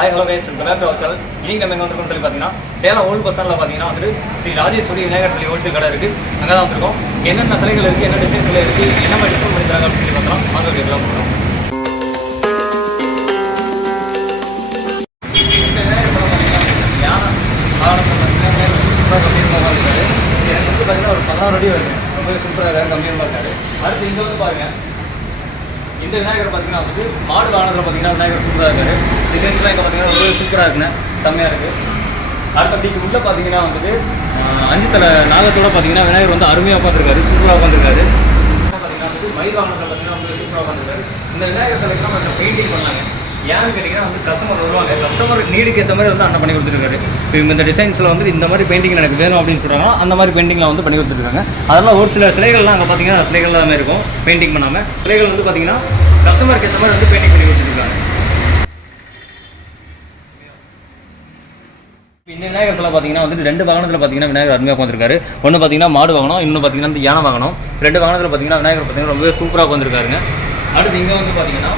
Hi hello guys, welcome back to our channel. இன்னைக்கு நம்ம எங்கே வந்திருக்கோம்னு சொல்லி பார்த்தீங்கன்னா சேலம் ஓல்டு பஸ் ஸ்டாண்டில் பார்த்தீங்கன்னா வந்துட்டு ஸ்ரீ ராஜேஸ்வரி விநாயகர் சிலை ஹோல்சேல் கடை இருக்குது. அங்கே தான் வந்திருக்கோம். என்னென்ன சிலைகள் இருக்குது, என்ன டிசைன்ஸில் இருக்குது, என்ன மாதிரி டிஸ்கவுண்ட் பண்ணி தராங்க அப்படின்னு சொல்லி பார்த்தோம். வாங்க வீடியோலாம் போகிறோம். ஒரு 16 அடி வருது, ரொம்பவே சூப்பராக இருக்காரு, கம்மியாக இருக்காரு. அடுத்து இங்கே வந்து பாருங்க, இந்த விநாயகர் பார்த்தீங்கன்னா வந்து மாடு வாகனத்தில் பார்த்தீங்கன்னா விநாயகர் சூப்பராக இருக்காரு. டிசைன்ஸ்லாம் இங்கே பார்த்தீங்கன்னா ரொம்பவே சூப்பராக இருக்குண்ணே, செம்மையாக இருக்குது. அடுத்ததுக்கு உள்ளே பார்த்தீங்கன்னா வந்துட்டு 5 தலை நாகத்தோட பார்த்தீங்கன்னா விநாயகர் வந்து அருமையாக உட்காந்துருக்காரு, சூப்பராக உட்காந்துருக்காரு. பார்த்தீங்கன்னா வந்து மயில் வாகனத்தில் பார்த்தீங்கன்னா ரொம்பவே சூப்பராக உட்காந்துருக்காரு. இந்த விநாயகர் சிலைக்கெல்லாம் கொஞ்சம் பெயிண்டிங் பண்ணாங்க. ஏன்னு கேட்டிங்கன்னா வந்து கஸ்டமர் வருவாங்க, கஸ்டமர் நீடுக்கு ஏற்ற மாதிரி வந்து அந்த பண்ணி கொடுத்துருக்காரு. இப்போ இந்த டிசைன்ஸில் வந்து இந்த மாதிரி பெயிண்டிங் எனக்கு வேணும் அப்படின்னு சொல்கிறாங்கன்னா அந்த மாதிரி பெயிண்டிங்கில் வந்து பண்ணி கொடுத்துருக்காங்க. அதெல்லாம் ஒரு சில சிலைகள்லாம் அங்கே பார்த்தீங்கன்னா சிலைகள்லாம் மாதிரி இருக்கும் பெயிண்டிங் பண்ணாமல். சிலைகள் வந்து பார்த்தீங்கன்னா கஸ்டமருக்கு ஏற்ற மாதிரி வந்து பெயிண்டிங் பண்ணி கொடுத்துருக்காங்க. இந்த விநாயகர் சிலை பார்த்தீங்கன்னா வந்து 2 வாகனத்தில் பார்த்தீங்கன்னா விநாயகர் அருமையாக உட்காந்துருக்காரு. ஒன்று பார்த்தீங்கன்னா மாடு வாகனம், இன்னும் பார்த்தீங்கன்னா வந்து யானை வாகனம். 2 வாகனத்தில் பார்த்தீங்கன்னா விநாயகர் பார்த்தீங்கன்னா ரொம்பவே சூப்பராக உட்காந்துருக்காருங்க. அடுத்து இங்கே வந்து பார்த்தீங்கன்னா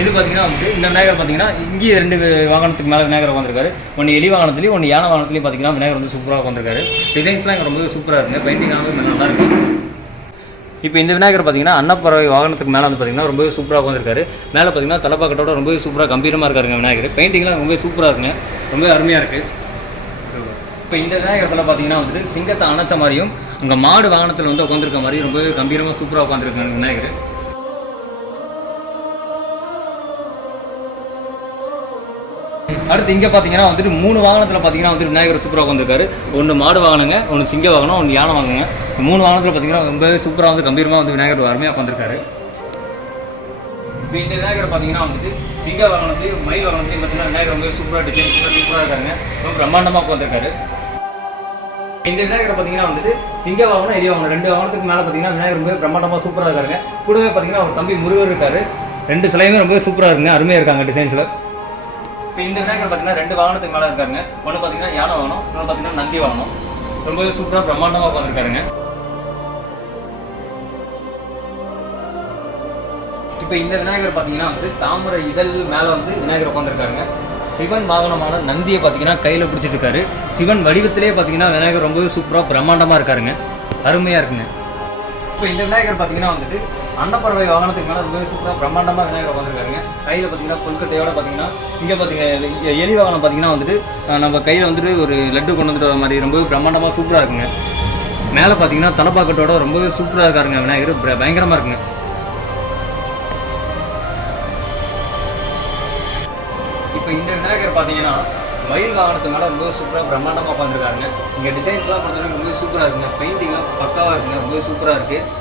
இது பார்த்தீங்கன்னா வந்து இந்த விநாயகர் பார்த்தீங்கன்னா இங்கேயே 2 வாகனத்துக்கு மேலே விநாயகர் உட்காந்துருக்காரு. ஒன்று எலி வாகனத்துலேயும் ஒன்று யானை வாகனத்துலேயும் பார்த்தீங்கன்னா விநாயகர் வந்து சூப்பராக உட்காந்துருக்காரு. டிசைன்ஸ்லாம் இங்கே ரொம்பவே சூப்பராக இருக்குங்க, பெயிண்டிங் ஆனது நல்லா இருக்கும். இப்போ இந்த விநாயகர் பார்த்தீங்கன்னா அன்னப்பறவை வாகனத்துக்கு மேலே வந்து பார்த்தீங்கன்னா ரொம்பவே சூப்பராக உட்காந்துருக்காரு. மேலே பார்த்தீங்கன்னா தலைப்பாக்கட்டோட ரொம்பவே சூப்பராக கம்பீரமாக இருக்காருங்க விநாயகர். பெயிண்டிங்லாம் ரொம்பவே சூப்பராக இருக்குங்க, ரொம்பவே அருமையாக இருக்குது. இப்போ இந்த விநாயகர் சிலை பார்த்தீங்கன்னா வந்துட்டு சிங்கத்தை அணைச்ச மாதிரியும் அங்கே மாடு வாகனத்தில் வந்து உட்காந்துருக்க மாதிரியும் ரொம்பவே கம்பீரமாக சூப்பராக உட்காந்துருக்காங்க விநாயகர். அடுத்து இங்கே பார்த்தீங்கன்னா வந்துட்டு 3 வாகனத்தில் பார்த்தீங்கன்னா வந்து விநாயகர் சூப்பராக உட்காந்துருக்காரு. ஒன்று மாடு வாகனங்க, ஒன்று சிங்க வாகனம், ஒன்று யானை வாங்குங்க. 3 வாகனத்தில் பார்த்தீங்கன்னா ரொம்பவே சூப்பராக வந்து கம்பீரமாக வந்து விநாயகர் அருமையாக உட்காந்துருக்காரு. இப்போ இந்த விநாயகர் பார்த்தீங்கன்னா வந்துட்டு சிங்க வாகனத்தையும் மயில் வாகனத்தையும் பார்த்தீங்கன்னா விநாயகர் ரொம்பவே சூப்பராக டிசைன் சூப்பராக இருக்காங்க, ரொம்ப பிரம்மாண்டமாக உட்காந்துருக்காரு. இந்த விநாயகர் பார்த்தீங்கன்னா வந்துட்டு சிங்க வாகனம், எலி வாகனம் 2 வாகனத்துக்கு மேலே பார்த்தீங்கன்னா விநாயகர் ரொம்பவே பிரம்மாண்டமாக சூப்பராக இருக்காங்க. கூடவே பார்த்தீங்கன்னா ஒரு தம்பி முருகர் இருக்காரு. 2 சிலையுமே ரொம்பவே சூப்பராக இருக்குங்க, அருமையாக இருக்காங்க டிசைன்ஸில். இப்போ இந்த விநாயகர் பார்த்தீங்கன்னா 2 வாகனத்துக்கு மேலே இருக்காருங்க. ஒன்று பார்த்தீங்கன்னா யானை வாகனம், இன்னொன்று பார்த்தீங்கன்னா நந்தி வாகனம். ரொம்பவே சூப்பராக பிரம்மாண்டமாக உட்காந்துருக்காருங்க. இப்போ இந்த விநாயகர் பார்த்தீங்கன்னா வந்து தாமரை இதழ் மேலே வந்து விநாயகர் உட்காந்துருக்காருங்க. சிவன் வாகனமான நந்தியை பார்த்தீங்கன்னா கையில் பிடிச்சிட்டு இருக்காரு. சிவன் வடிவத்திலே பார்த்தீங்கன்னா விநாயகர் ரொம்பவே சூப்பராக பிரம்மாண்டமாக இருக்காருங்க, அருமையாக இருக்குங்க. இப்போ இந்த விநாயகர் பார்த்தீங்கன்னா வந்துட்டு அன்னப்பறவை வாகனத்துக்கு மேலே ரொம்பவே சூப்பராக பிரம்மாண்டமாக விநாயகர் உட்காந்துருக்காருங்க. கையில் பார்த்தீங்கன்னா கொல்கட்டையோட பார்த்தீங்கன்னா இங்கே பார்த்தீங்கன்னா எலி வாகனம் பார்த்தீங்கன்னா வந்துட்டு நம்ம கையில் வந்துட்டு ஒரு லட்டு கொண்டு வந்துட்டு வர மாதிரி ரொம்பவே பிரம்மாண்டமாக சூப்பராக இருக்குங்க. மேலே பார்த்தீங்கன்னா தலைப்பாக்கட்டோட ரொம்பவே சூப்பராக இருக்காருங்க விநாயகர், பயங்கரமாக இருக்குங்க. இப்போ இந்த விநாயகர் பார்த்தீங்கன்னா மயில் வாகனத்து மேலே ரொம்பவே சூப்பராக பிரம்மாண்டமாக உட்காந்துருக்காருங்க. இங்கே டிசைன்ஸ்லாம் பார்த்தீங்கன்னா ரொம்பவே சூப்பராக இருக்குங்க, பெயிண்டிங்லாம் பக்காவாக இருக்குங்க, ரொம்பவே சூப்பராக இருக்குது.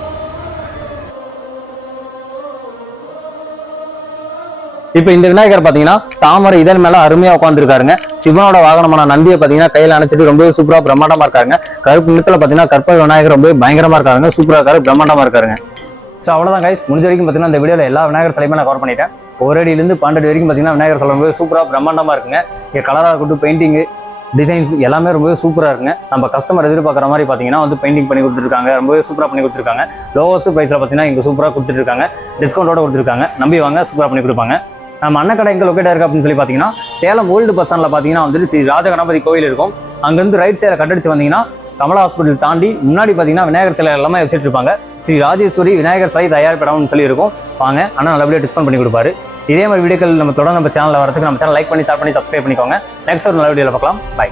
இப்போ இந்த விநாயகர் பார்த்தீங்கன்னா தாமரை இதழ் மேலே அருமையாக உட்காந்துருக்காருங்க. சிவனோட வாகனமான நந்தியை பார்த்தீங்கன்னா கையில் அணைச்சிட்டு ரொம்பவே சூப்பராக பிரம்மாண்டமாக இருக்காருங்க. கருப்பு நிறத்தில் பார்த்தீங்கன்னா கற்பக விநாயகர் ரொம்பவே பயங்கரமாக இருக்காருங்க, சூப்பராக இருக்காரு, பிரம்மாண்டமாக இருக்காருங்க. ஸோ அவ்வளோதான் கைஸ், முடிஞ்ச வரைக்கும் பார்த்தீங்கன்னா இந்த வீடியோவில் எல்லா விநாயகர் சிலையுமே நான் கவர் பண்ணிட்டேன். 1 அடியிலேருந்து 12 அடி வரைக்கும் பார்த்தீங்கன்னா விநாயகர் சிலை ரொம்பவே சூப்பராக பிரம்மாண்டமாக இருக்குங்க. இங்கே கலராக இருக்கட்டும், பெயிண்டிங்கு, டிசைன்ஸ் எல்லாமே ரொம்பவே சூப்பராக இருக்குங்க. நம்ம கஸ்டமர் எதிர்பார்க்குற மாதிரி பார்த்தீங்கன்னா வந்து பெயிண்டிங் பண்ணி கொடுத்துருக்காங்க, ரொம்பவே சூப்பராக பண்ணி கொடுத்துருக்காங்க. லோவஸ்ட் ப்ரைஸில் பார்த்தீங்கன்னா இங்கே சூப்பராக கொடுத்துருக்காங்க, டிஸ்கவுண்ட்டோட கொடுத்துருக்காங்க. நம்பி வாங்க, சூப்பராக பண்ணி கொடுப்பாங்க. நம்ம அண்ணக்கடை எங்கே லொக்கேட்டாக இருக்குது அப்படின்னு சொல்லி பார்த்தீங்கன்னா சேலம் ஓல்டு பஸ் ஸ்டாண்டில் பார்த்தீங்கன்னா வந்துட்டு ஸ்ரீ ராஜகணபதி கோயில் இருக்கும். அங்கேருந்து ரைட் சைடில் கட்டடிச்சு வந்தீங்கன்னா கமலா ஹாஸ்பிட்டல் தாண்டி முன்னாடி பார்த்தீங்கன்னா விநாயகர் சிலை எல்லாமே வச்சுட்டு இருப்பாங்க. ஸ்ரீ ராஜேஸ்வரி விநாயகர் சிலை தயாரிப்பிடம்னு சொல்லி இருக்கும். வாங்க, ஆனால் நல்லபடியாக டிஸ்கவுண்ட் பண்ணி கொடுப்பாரு. இதே மாதிரி வீடியோக்கள் நம்ம தொடர்ந்து நம்ம சேனலில் வரதுக்கு நம்ம சேனல் லைக் பண்ணி, ஷேர் பண்ணி, சப்ஸ்கிரைப் பண்ணிக்கோங்க. நெக்ஸ்ட் ஒரு நல்ல வீடியோவில் பார்க்கலாம். பை.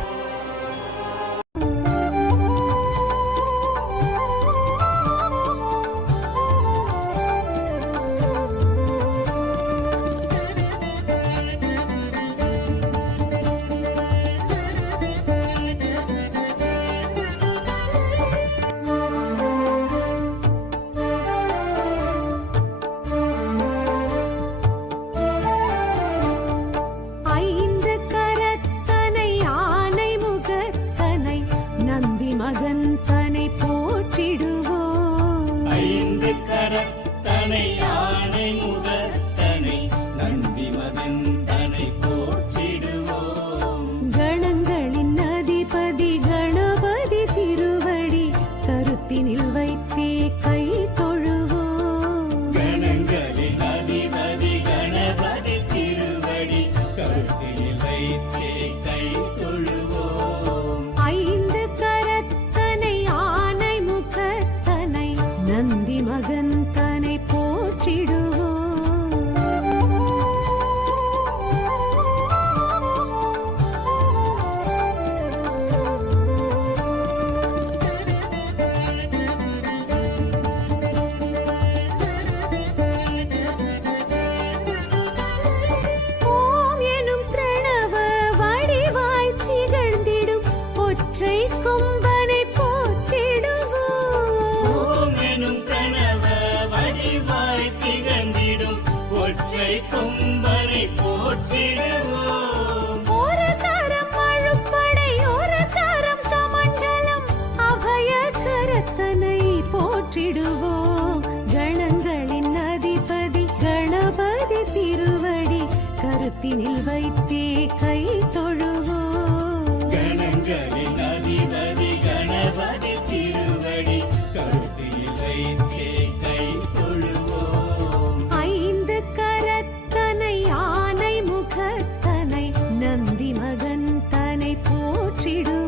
மகன் தனை போற்றிடுவோம். 5 கரத்தனை யானை முகத்தனை நந்தி மகன் தனை போற்றிடுவோம். கணங்களின் அதிபதி கணபதி திருவடி கருத்தினில் வைத்தே கை தொழுவோம். கணங்களின் அதிபதி கணபதி திருவடி கருத்தினில் ஒற்றை கொம்பனை போற்றிடுவோம். ஒரு கரம் அழுப்படை ஒரு கரம் சமண்டலம் அபய கரத்தனை போற்றிடுவோம். கணங்களின் அதிபதி கணபதி திருவடி கருத்தினில் வைத்தே கை தொழுவோம். கணங்களின் அதிபதி கணபதி திருவடி கருத்தில் வைத்தே கை தொழுவோம். ஐந்து கரத்தனை ஆனை முகத்தனை நந்தி மகன் தனை போற்றிடுவோம்.